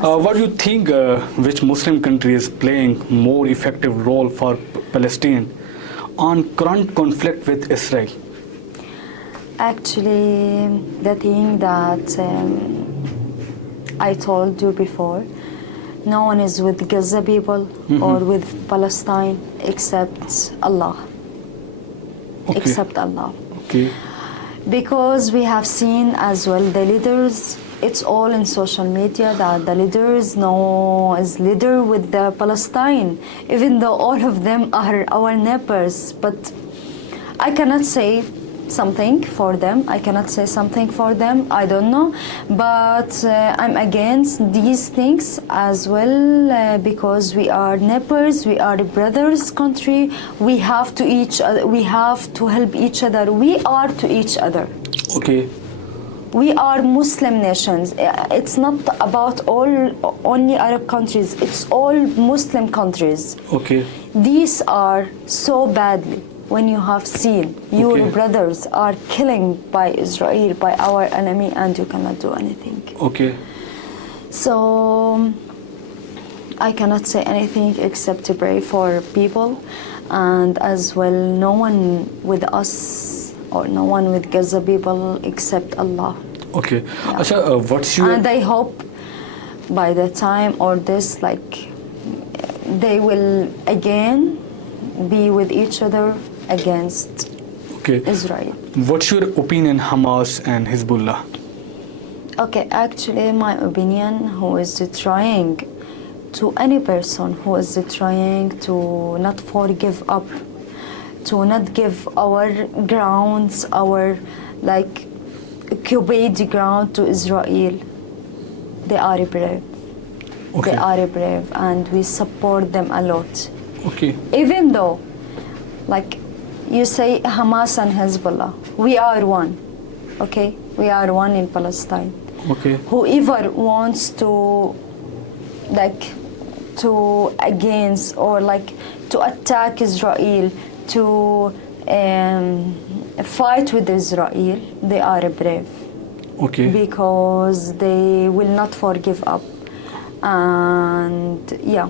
What do you think which Muslim country is playing more effective role for Palestine on current conflict with Israel? Actually, the thing that I told you before, no one is with Gaza people or with Palestine except Allah. Okay. Except Allah. Okay. Because we have seen as well the leaders, it's all in social media that the leaders is leader with the Palestine, even though all of them are our neighbors. But I cannot say something for them. I cannot say something for them. I don't know. But I'm against these things as well because we are neighbors. We are a brothers country. We have to each other. We have to help each other. We are to each other. Okay. We are Muslim nations. It's not about only Arab countries. It's all Muslim countries. Okay. These are so badly. When you have seen your brothers are killing by Israel, by our enemy, and you cannot do anything. Okay. So I cannot say anything except to pray for people, and as well no one with us or no one with Gaza people except Allah. Okay. Yeah. Asha, what's your... And I hope by the time or this, like, they will again be with each other against Israel. What's your opinion Hamas and Hezbollah? Okay, actually my opinion, who is trying to any person who is trying to not forgive up, to not give our grounds, our like occupied ground to Israel, they are brave. Okay. They are brave and we support them a lot. Okay. Even though, like you say Hamas and Hezbollah, we are one, okay? We are one in Palestine. Okay. Whoever wants to, like, to against or like to attack Israel, to fight with Israel, they are brave. Okay. Because they will not forgive up. And yeah.